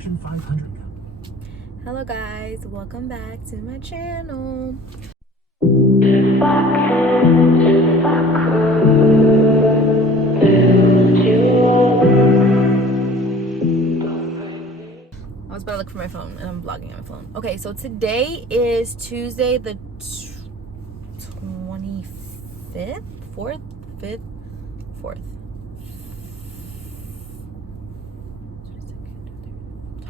Fortune 500 company. Hello guys, welcome back to my channel. I was about to look for my phone and I'm vlogging on my phone. Okay, so today is Tuesday the 25th? 4th? 5th? 4th?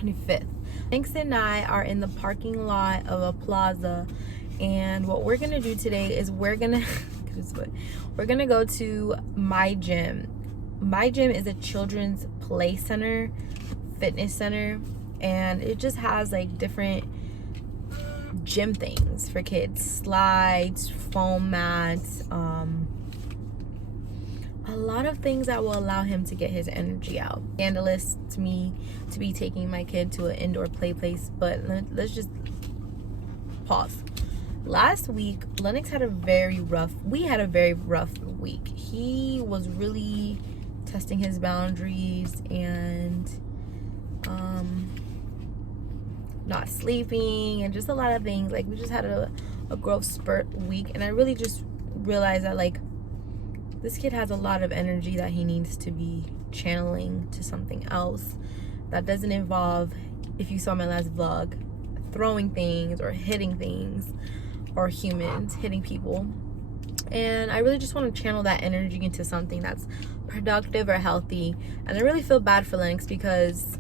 25th. Lennox and I are in the parking lot of a plaza, and what we're gonna do today is we're gonna go to my gym. My gym is a children's play center, fitness center, and it just has like different gym things for kids: slides, foam mats, a lot of things that will allow him to get his energy out. Scandalous to me to be taking my kid to an indoor play place, but let's just pause. Last week, Lennox had a very rough week. He was really testing his boundaries and not sleeping and just a lot of things. Like, we just had a growth spurt week, and I really just realized that, like, this kid has a lot of energy that he needs to be channeling to something else that doesn't involve, if you saw my last vlog, throwing things or hitting things or humans, hitting people. And I really just want to channel that energy into something that's productive or healthy. And I really feel bad for Lennox because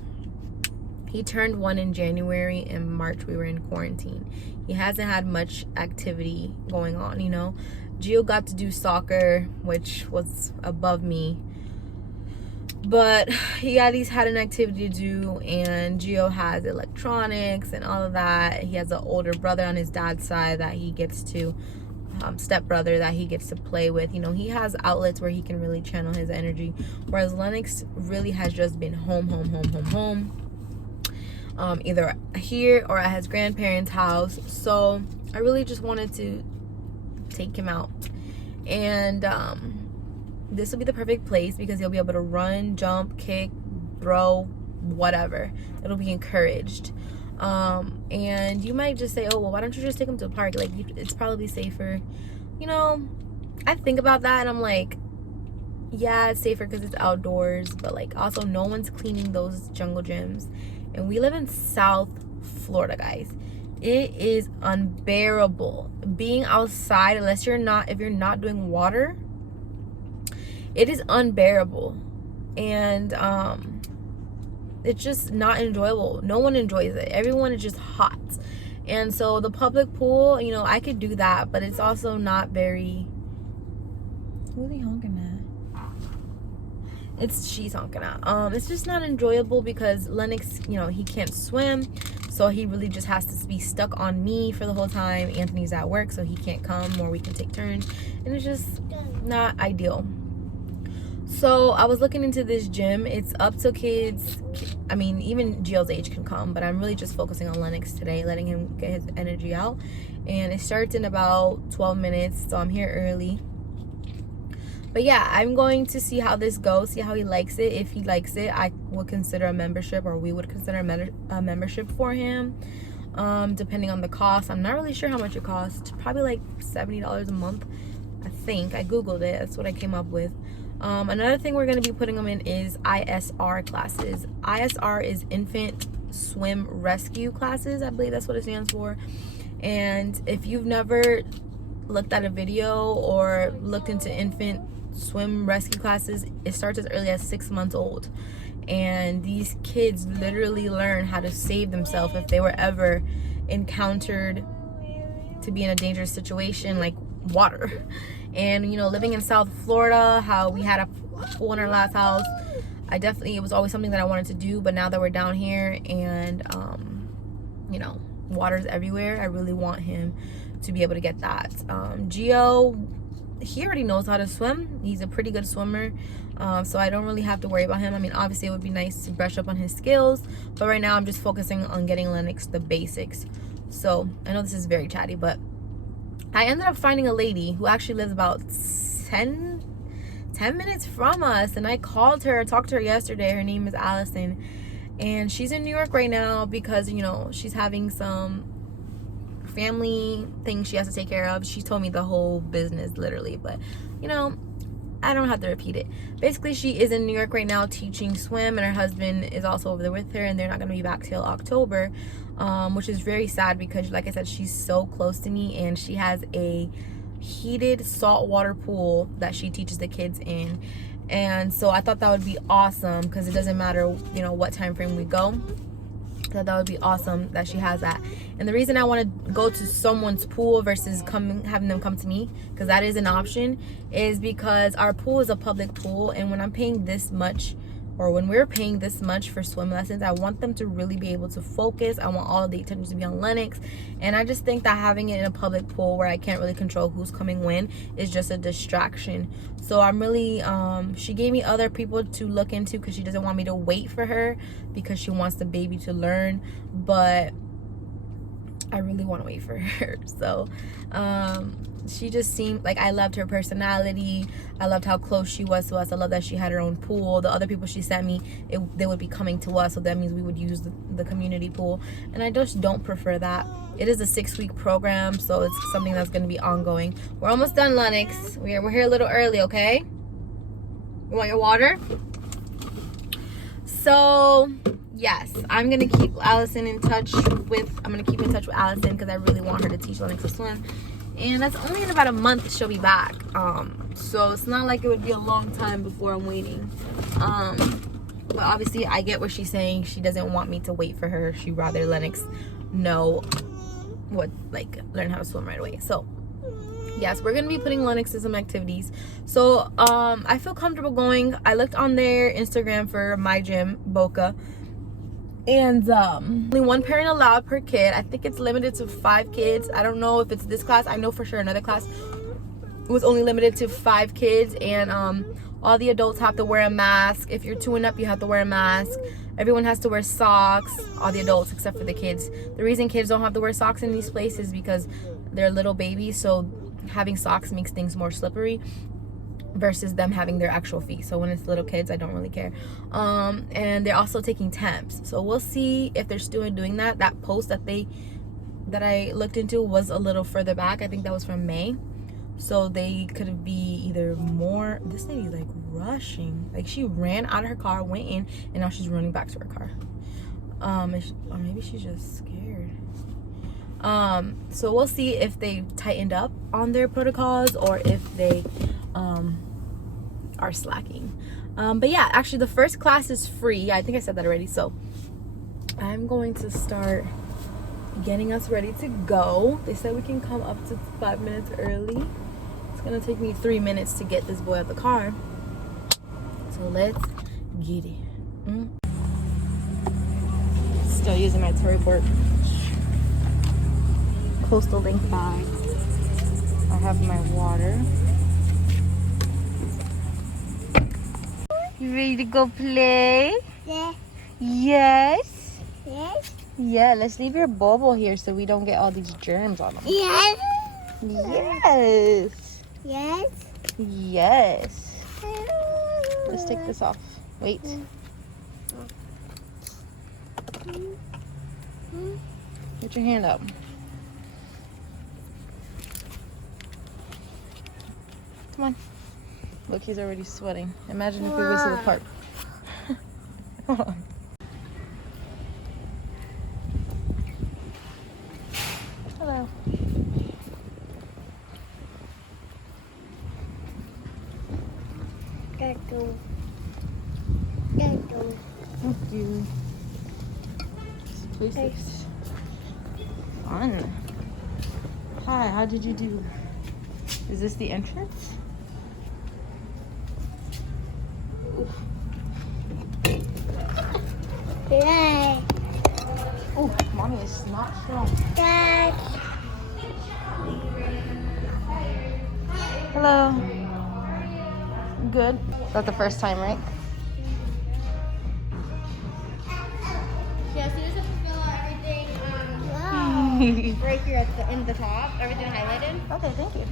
he turned 1 in January. In March we were in quarantine. He hasn't had much activity going on, you know. Gio got to do soccer, which was above me, but he at least had an activity to do. And Gio has electronics and all of that. He has an older brother on his dad's side that he gets to, stepbrother that he gets to play with. You know, he has outlets where he can really channel his energy, whereas Lennox really has just been home, either here or at his grandparents' house. So I really just wanted to take him out, and this will be the perfect place because he'll be able to run, jump, kick, throw, whatever. It'll be encouraged. And you might just say, oh well, why don't you just take him to a park? Like, it's probably safer. You know, I think about that and I'm like, yeah, it's safer because it's outdoors, but like, also no one's cleaning those jungle gyms, and we live in South Florida, guys. It is unbearable being outside if you're not doing water. It is unbearable, and it's just not enjoyable. No one enjoys it. Everyone is just hot. And so the public pool, you know, I could do that, but it's also not very... Who's he honking at? She's honking at. It's just not enjoyable because Lennox, you know, he can't swim. So he really just has to be stuck on me for the whole time. Anthony's at work, so he can't come, or we can take turns. And it's just not ideal. So I was looking into this gym. It's up to kids. I mean, even Gio's age can come, but I'm really just focusing on Lennox today, letting him get his energy out. And it starts in about 12 minutes, so I'm here early. But yeah, I'm going to see how this goes, see how he likes it. If he likes it, I would consider a membership, or we would consider a membership for him, depending on the cost. I'm not really sure how much it costs. Probably like $70 a month, I think. I googled it. That's what I came up with. Another thing we're going to be putting him in is ISR classes. ISR is Infant Swim Rescue Classes. I believe that's what it stands for. And if you've never looked at a video or looked into infant swim rescue classes, it starts as early as 6 months old, and these kids literally learn how to save themselves if they were ever encountered to be in a dangerous situation like water. And you know, living in South Florida, how we had a pool in our last house, it was always something that I wanted to do. But now that we're down here and you know, water's everywhere, I really want him to be able to get that. Gio, he already knows how to swim. He's a pretty good swimmer, so I don't really have to worry about him. I mean, obviously it would be nice to brush up on his skills, but right now I'm just focusing on getting Lennox the basics. So I know this is very chatty, but I ended up finding a lady who actually lives about 10 minutes from us, and I called her, talked to her yesterday. Her name is Allison, and she's in New York right now because, you know, she's having some family things she has to take care of. She told me the whole business literally, but you know, I don't have to repeat it. Basically, she is in New York right now teaching swim, and her husband is also over there with her, and they're not going to be back till October, which is very sad because, like I said, she's so close to me, and she has a heated saltwater pool that she teaches the kids in. And so I thought that would be awesome because it doesn't matter, you know, what time frame we go. That would be awesome that she has that. And the reason I want to go to someone's pool versus having them come to me, because that is an option, is because our pool is a public pool, and when I'm paying this much, or when we're paying this much for swim lessons, I want them to really be able to focus. I want all of the attention to be on Lennox, and I just think that having it in a public pool where I can't really control who's coming when is just a distraction. So I'm really, she gave me other people to look into because she doesn't want me to wait for her because she wants the baby to learn, but I really want to wait for her. So she just seemed like, I loved her personality. I loved how close she was to us. I love that she had her own pool. The other people she sent me, they would be coming to us, so that means we would use the community pool, and I just don't prefer that. It is a 6-week program, so it's something that's going to be ongoing. We're almost done, Lennox. We're here a little early, okay? You want your water? So yes, I'm gonna keep Allison in touch with. I'm gonna keep in touch with Allison because I really want her to teach Lennox to swim, and that's only in about a month she'll be back. So it's not like it would be a long time before I'm waiting. But obviously I get what she's saying. She doesn't want me to wait for her. She'd rather Lennox know learn how to swim right away. So yes, we're gonna be putting Lennox in some activities. So I feel comfortable going. I looked on their Instagram for my gym, Boca, and only one parent allowed per kid. I think it's limited to 5 kids. I don't know if it's this class. I know for sure another class was only limited to 5 kids, and all the adults have to wear a mask. If you're 2 and up, you have to wear a mask. Everyone has to wear socks, all the adults except for the kids. The reason kids don't have to wear socks in these places is because they're little babies, so having socks makes things more slippery versus them having their actual feet. So when it's little kids, I don't really care. And they're also taking temps, so we'll see if they're still doing that. That post that I looked into was a little further back. I think that was from May, so they could be either more. This lady's like rushing, like she ran out of her car, went in, and now she's running back to her car. Or maybe she's just scared. So we'll see if they tightened up on their protocols or if they are slacking. But yeah, actually the first class is free. I think I said that already. So I'm going to start getting us ready to go. They said we can come up to 5 minutes early. It's gonna take me 3 minutes to get this boy out the car. So let's get it. Still using my Toryburg Coastal Link bag. I have my water. You ready to go play? Yeah. Yes. Yes. Yeah, let's leave your bubble here so we don't get all these germs on them. Yes. Yes. Yes. Yes. Let's take this off. Wait. Put your hand up. Come on. Look, he's already sweating. Imagine if we went to the park. Hold on. Hello. Thank you. This place is fun. Hi, how did you do? Is this the entrance? Yay. Oh, mommy is not strong. Dad. Hello. Good. That's the first time, right? Yeah, so you just have to fill out everything right here at in the top, everything highlighted. Okay, thank you.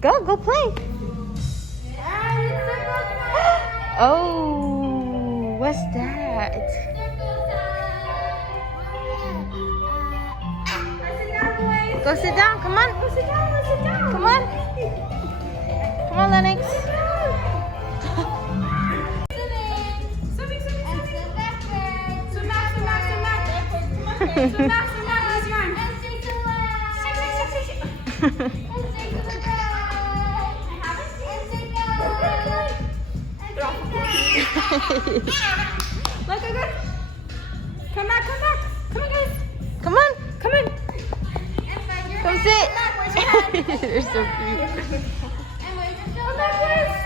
Go play. Oh, what's that? Go sit down. Come on. Go sit down. Go sit down. Come on. Come on, Lennox. Look, good. Come back. Come on, guys. Come on. Come in. Come sit. They're so cute. Come back, guys.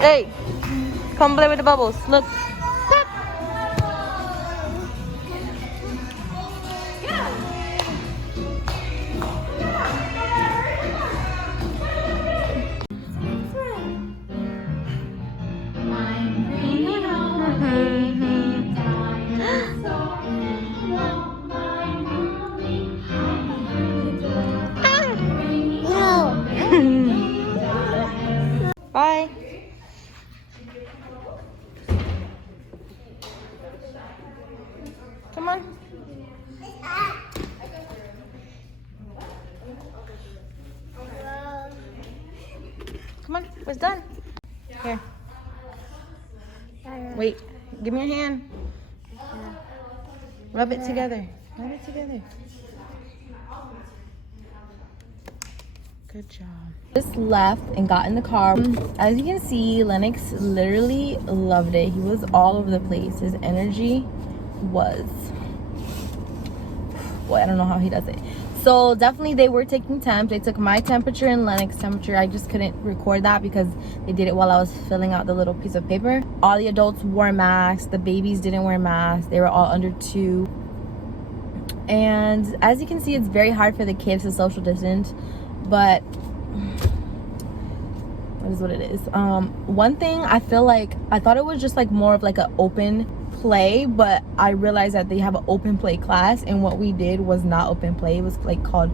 Hey, come play with the bubbles. Look. Bye. Come on. Come on, it's done. Here. Wait, give me your hand. Rub it together. Rub it together. Good job. Just left and got in the car. As you can see, Lennox literally loved it. He was all over the place. His energy was, boy, I don't know how he does it. So definitely they were taking temps. They took my temperature and Lennox temperature. I just couldn't record that because they did it while I was filling out the little piece of paper. All the adults wore masks. The babies didn't wear masks. They were all under 2. And as you can see, it's very hard for the kids to social distance, but it is what it is. One thing I feel like, I thought it was just like more of like an open play, but I realized that they have an open play class, and what we did was not open play. It was like called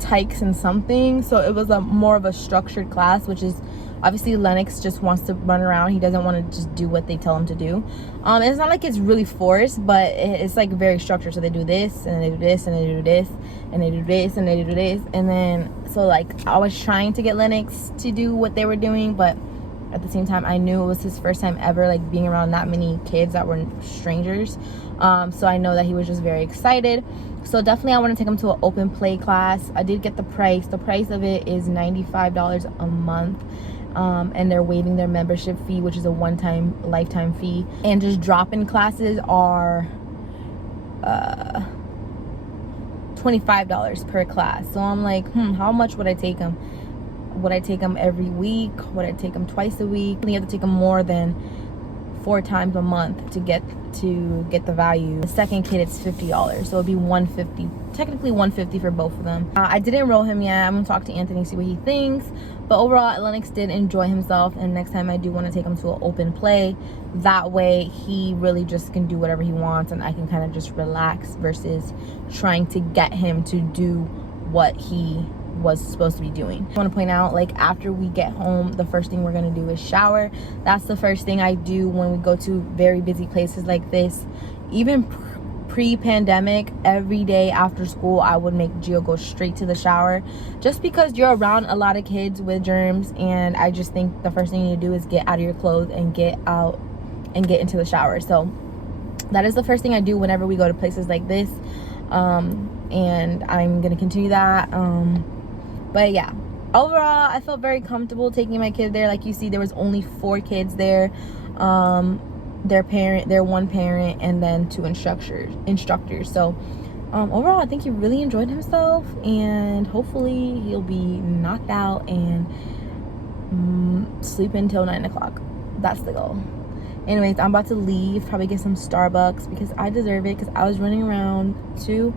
Tykes and something, so it was a more of a structured class, which is obviously Lennox just wants to run around. He doesn't want to just do what they tell him to do. It's not like it's really forced, but it's like very structured. So they do this and they do this and they do this and they do this and they do this, and then so like I was trying to get Lennox to do what they were doing, but at the same time I knew it was his first time ever like being around that many kids that were strangers. So I know that he was just very excited. So definitely I want to take him to an open play class. I did get the price. The price of it is $95 a month. And they're waiving their membership fee, which is a one-time lifetime fee. And just drop-in classes are $25 per class. So I'm like, how much would I take him? Would I take him every week? Would I take him twice a week? You have to take him more than 4 times a month to get the value. The second kid, it's $50, so it'd be $150, technically $150 for both of them. I didn't enroll him yet. I'm gonna talk to Anthony, see what he thinks, but overall Lennox did enjoy himself, and next time I do want to take him to an open play. That way he really just can do whatever he wants, and I can kind of just relax versus trying to get him to do what he was supposed to be doing. I want to point out, like, after we get home, the first thing we're going to do is shower. That's the first thing I do when we go to very busy places like this. Even pre-pandemic, every day after school I would make Gio go straight to the shower, just because you're around a lot of kids with germs, and I just think the first thing you need to do is get out of your clothes and get out and get into the shower. So that is the first thing I do whenever we go to places like this, and I'm gonna continue that. But yeah, overall I felt very comfortable taking my kid there. Like you see, there was only 4 kids there, their one parent, and then 2 instructors. So overall I think he really enjoyed himself, and hopefully he'll be knocked out and sleep until 9 o'clock. That's the goal. Anyways, I'm about to leave, probably get some Starbucks because I deserve it, because I was running around too.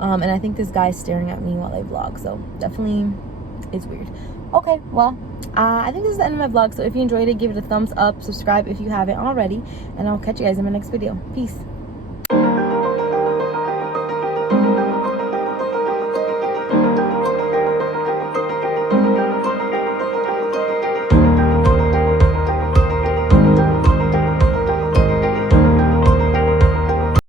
And I think this guy's staring at me while I vlog, so definitely it's weird. Okay, well, I think this is the end of my vlog. So if you enjoyed it, give it a thumbs up, subscribe if you haven't already, and I'll catch you guys in my next video. Peace.